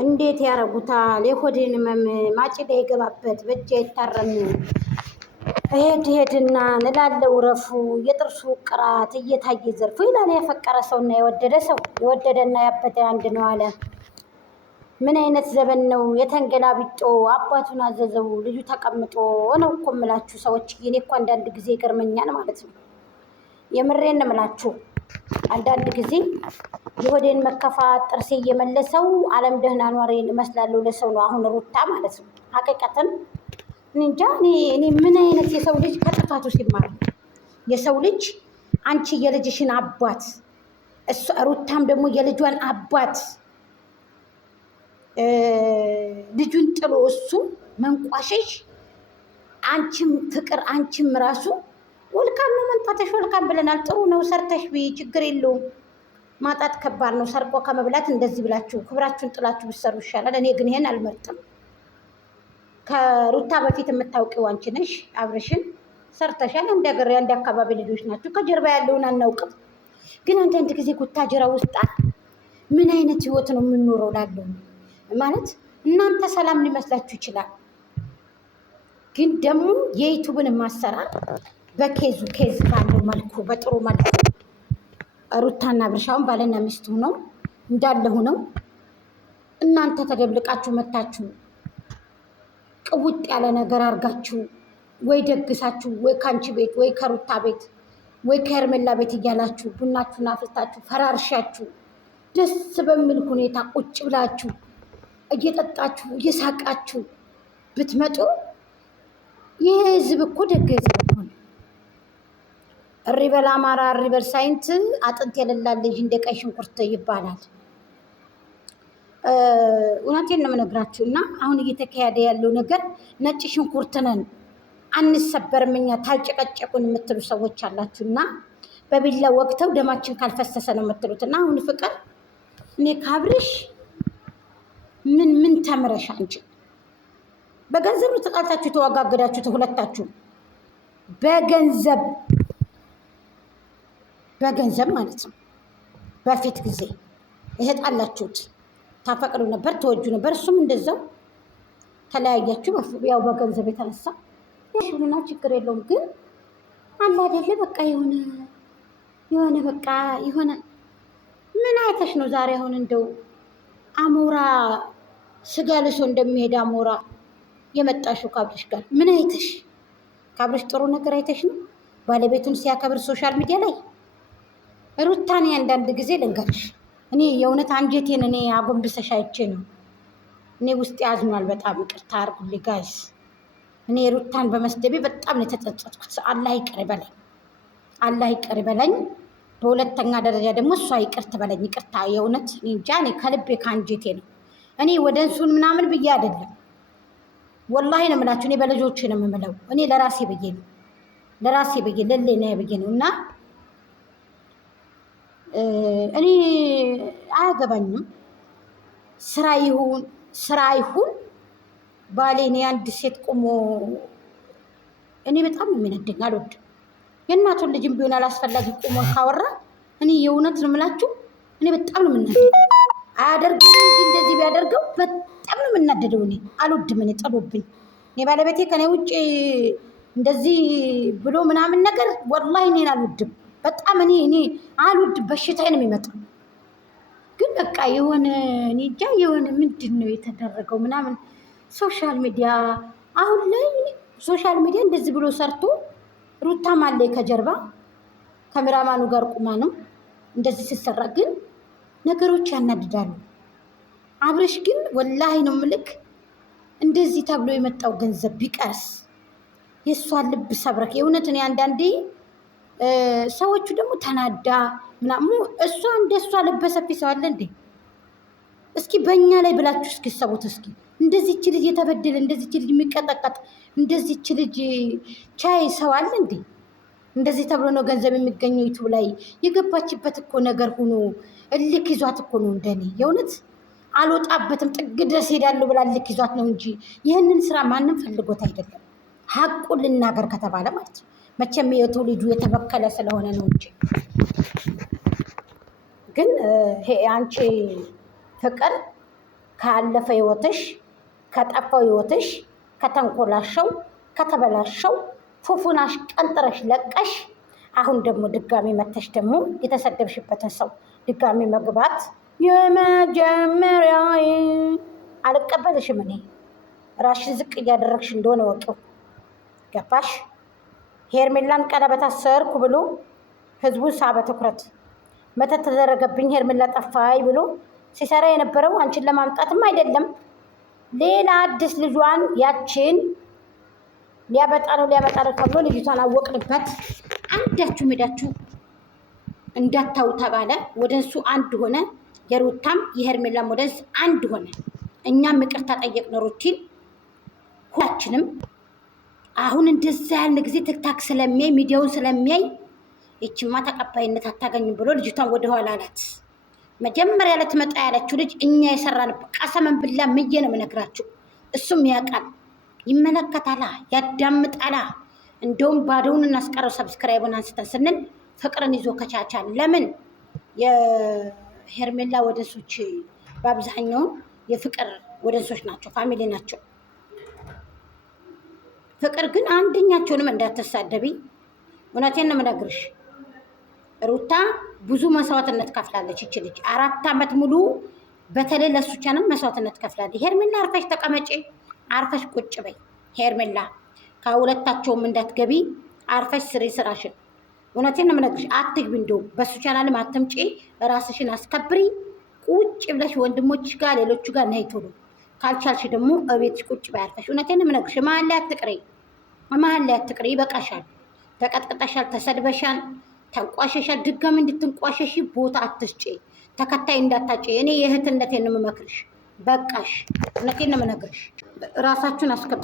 እንዴት ያረጉታል? የሆዴን ህመም ማጭዳ የገባበት በእጅ አይታረም። ሄድና ንላለው ረፉ የጥርሱ ቅራት እየታየ ዘርፉ ይላል። ያፈቀረ ሰውና የወደደ ሰው የወደደና ያበደ አንድ ነው አለ። ምን አይነት ዘመን ነው? የተንገላቢጦ አባቱን አዘዘው ልጁ ተቀምጦ ነው እኮ የምላችሁ ሰዎች። እኔ እኮ አንዳንድ ጊዜ ይገርመኛል ማለት ነው። የምሬን ነው የምላችሁ። አንዳንድ ጊዜ የሆዴን መከፋት ጥርሴ እየመለሰው ዓለም ደህና ኗሬን እመስላለሁ ለሰው ነው። አሁን ሩታ ማለት ነው። ሀቂቀትን እንጃ እኔ ምን አይነት የሰው ልጅ ከጥፋቱ ሲማር የሰው ልጅ አንቺ የልጅሽን አባት ሩታም ደግሞ የልጇን አባት ልጁን ጥሎ እሱ መንቋሸሽ፣ አንቺም ፍቅር አንቺም ራሱ ወልካም ነው መንጣተሽ ወልካም ብለናል። ጥሩ ነው ሰርተሽ ችግር የለውም። ማጣት ከባድ ነው። ሰርቆ ከመብላት እንደዚህ ብላችሁ ክብራችሁን ጥላችሁ ብትሰሩ ይሻላል። እኔ ግን ይሄን አልመርጥም። ከሩታ በፊት የምታውቂው አንቺ ነሽ። አብርሽን ሰርተሻል። አንድ ሀገር አንድ አካባቢ ልጆች ናቸው። ከጀርባ ያለውን አናውቅም። ግን አንዳንድ ጊዜ ጉታጀራ ውስጥ ምን አይነት ህይወት ነው የምንኖረው ላለው ማለት እናንተ ሰላም ሊመስላችሁ ይችላል። ግን ደግሞ የዩቱብን ማሰራር በኬዝ ባለው መልኩ በጥሩ መልኩ ሩታና አብርሻውን ባልና ሚስት ሆነው እንዳለ ሆነው እናንተ ተደብልቃችሁ መታችሁ ቅውጥ ያለ ነገር አድርጋችሁ ወይ ደግሳችሁ ወይ ካንቺ ቤት ወይ ከሩታ ቤት ወይ ከሄርሜላ ቤት እያላችሁ ቡናችሁን አፍልታችሁ ፈራርሻችሁ ደስ በሚል ሁኔታ ቁጭ ብላችሁ እየጠጣችሁ እየሳቃችሁ ብትመጡ ይህ ህዝብ እኮ ደግ ህዝብ እኮ ነው። እሪ በል አማራ እሪ በል ሳይንት አጥንት የሌላ ልጅ እንደ ቀይ ሽንኩርት ይባላል። እውነቴን ነው የምነግራችሁ። እና አሁን እየተካሄደ ያለው ነገር ነጭ ሽንኩርት ነን አንሰበርም እኛ ታልጨቀጨቁን የምትሉ ሰዎች አላችሁ። እና በቢላ ወቅተው ደማችን ካልፈሰሰ ነው የምትሉት። እና አሁን ፍቅር እኔ ካብርሽ ምን ተምረሽ አንቺ? በገንዘብ ተጣልታችሁ ተዋጋገዳችሁት ሁለታችሁ በገንዘብ ማለት ነው። በፊት ጊዜ የተጣላችሁት ታፈቅዱ ነበር፣ ተወጁ ነበር። እሱም እንደዛው ተለያያችሁ፣ ያው በገንዘብ የተነሳ ሽሉና ችግር የለውም። ግን አለ አይደለ በቃ የሆነ በቃ የሆነ ምን አይተሽ ነው ዛሬ አሁን እንደው አሞራ ስጋ ልሶ እንደሚሄድ አሞራ የመጣሽው ካብርሽ ጋር? ምን አይተሽ? ካብርሽ ጥሩ ነገር አይተሽ ነው ባለቤቱን ሲያከብር ሶሻል ሚዲያ ላይ። ሩታኔ አንዳንድ ጊዜ ልንገርሽ፣ እኔ የእውነት አንጀቴን እኔ አጎንብሰሽ አይቼ ነው እኔ ውስጥ ያዝኗል። በጣም ይቅርታ አድርጉልኝ ጋይስ። እኔ ሩታን በመስደቤ በጣም ነው የተጸጸትኩት። አላህ ይቅር በለኝ። በሁለተኛ ደረጃ ደግሞ እሷ ይቅር ትበለኝ። ይቅርታ የእውነት እንጃ እኔ ከልቤ ከአንጀቴ ነው። እኔ ወደ እንሱን ምናምን ብዬ አይደለም፣ ወላሂ ነው የምላችሁ። እኔ በልጆቼ ነው የምምለው። እኔ ለራሴ ብዬ ነው ለሌና ብዬ ነው። እና እኔ አያገባኝም። ስራ ይሁን ባሌ እኔ አንድ ሴት ቆሞ እኔ በጣም የሚነደኝ አልወድም። የእናቱን ልጅም ቢሆን አላስፈላጊ ቆሞ ካወራ እኔ የእውነት ነው የምላችሁ እኔ በጣም ነው የምናደደው። አያደርገው እንጂ እንደዚህ ቢያደርገው በጣም ነው የምናደደው። እኔ አልወድም። እኔ ጥሎብኝ እኔ ባለቤቴ ከኔ ውጭ እንደዚህ ብሎ ምናምን ነገር ወላሂ እኔን አልወድም። በጣም እኔ አልወድም። በሽታዬ ነው የሚመጣው። ግን በቃ የሆነ እኔ እንጃ የሆነ ምንድን ነው የተደረገው ምናምን ሶሻል ሚዲያ አሁን ላይ ሶሻል ሚዲያ እንደዚህ ብሎ ሰርቶ ሩታም አለ ከጀርባ ካሜራማኑ ጋር ቁማ ነው እንደዚህ ሲሰራ፣ ግን ነገሮች ያናድዳሉ። አብርሽ ግን ወላሂ ነው ምልክ እንደዚህ ተብሎ የመጣው ገንዘብ ቢቀርስ የእሷን ልብ ሰብረክ። የእውነት እኔ አንዳንዴ ሰዎቹ ደግሞ ተናዳ ምናምን እሷ እንደሷ ልበ ሰፊ ሰው አለ እንዴ? እስኪ በእኛ ላይ ብላችሁ እስኪ ሰቡት። እስኪ እንደዚህች ልጅ የተበደለ እንደዚህች ልጅ የሚቀጠቀጥ እንደዚህች ልጅ ቻይ ሰው አለ እንዴ? እንደዚህ ተብሎ ነው ገንዘብ የሚገኘው። ዩቱብ ላይ የገባችበት እኮ ነገር ሆኖ እልክ ይዟት እኮ ነው። እንደኔ የእውነት አልወጣበትም ጥግ ድረስ ሄዳለሁ ብላ እልክ ይዟት ነው እንጂ ይህንን ስራ ማንም ፈልጎት አይደለም። ሀቁን ልናገር ከተባለ ማለት ነው። መቼም የትውልዱ የተበከለ ስለሆነ ነው እንጂ ግን አንቺ ፍቅር ካለፈ ህይወትሽ፣ ከጠፋው ህይወትሽ፣ ከተንኮላሸው፣ ከተበላሸው ፉፉናሽ ቀንጥረሽ ለቀሽ አሁን ደግሞ ድጋሚ መተሽ ደግሞ የተሰደብሽበትን ሰው ድጋሚ መግባት የመጀመሪያ አልቀበልሽም። እኔ ራሽን ዝቅ እያደረግሽ እንደሆነ ወቂው። ገባሽ? ሄርሜላን ቀለበት አሰርኩ ብሎ ህዝቡን ሳበ ትኩረት። መተት ተደረገብኝ ሄርሜላ ጠፋይ ብሎ ሲሰራ የነበረው አንቺን ለማምጣትም አይደለም። ሌላ አዲስ ልጇን ያችን ሊያመጣ ነው ተብሎ ልጅቷን አወቅንበት። አንዳችሁ ሄዳችሁ እንዳታው ተባለ። ወደንሱ አንድ ሆነ። የሩታም የሄርሜላም ወደንስ አንድ ሆነ። እኛም ይቅርታ ጠየቅን ሩቲን ሁላችንም። አሁን እንደዛ ያልን ጊዜ ትክታክ ስለሚያይ ሚዲያውን ስለሚያይ ይችማ ተቀባይነት አታገኝም ብሎ ልጅቷን ወደኋላ አላት። መጀመሪያ ልትመጣ ያለችው ልጅ እኛ የሰራንበት ቀሰመን ብላ ምዬ ነው የምነግራችሁ። እሱም ያውቃል፣ ይመለከታላ፣ ያዳምጣላ። እንደውም ባዶውን እናስቀረው ሰብስክራይቡን አንስተን ስንል ፍቅርን ይዞ ከቻቻል። ለምን የሄርሜላ ወደንሶች በአብዛኛውን የፍቅር ወደንሶች ናቸው፣ ፋሚሊ ናቸው። ፍቅር ግን አንደኛቸውንም እንዳትሳደቢ፣ እውነቴን ነው የምነግርሽ። ሩታ ብዙ መስዋዕትነት ከፍላለች። ይች ልጅ 4 ዓመት ሙሉ በተለይ ለሱ ቻንም መስዋዕትነት ከፍላለች። ሄርሜላ አርፈሽ ተቀመጪ፣ አርፈሽ ቁጭ በይ። ሄርሜላ ከሁለታቸውም እንዳትገቢ፣ አርፈሽ ስሪ ስራሽን። እውነቴን ነው የምነግርሽ። አትግቢ፣ እንደውም በሱ ቻናልም አትምጪ። ራስሽን አስከብሪ። ቁጭ ብለሽ ወንድሞችሽ ጋር ሌሎቹ ጋር ነይ ቶሎ። ካልቻልሽ ደግሞ እቤትሽ ቁጭ በይ አርፈሽ። እውነቴን ነው የምነግርሽ። መሀል ላይ አትቅሪ፣ ይበቃሻል። ተቀጥቅጠሻል፣ ተሰድበሻል፣ ተንቋሸሻል። ድጋሚ እንድትንቋሸሽ ቦታ አትስጪ፣ ተከታይ እንዳታጪ። እኔ የእህትነቴን ነው የምመክርሽ። በቃሽ። እውነቴን ነው የምነግርሽ። ራሳችሁን አስከብሩ።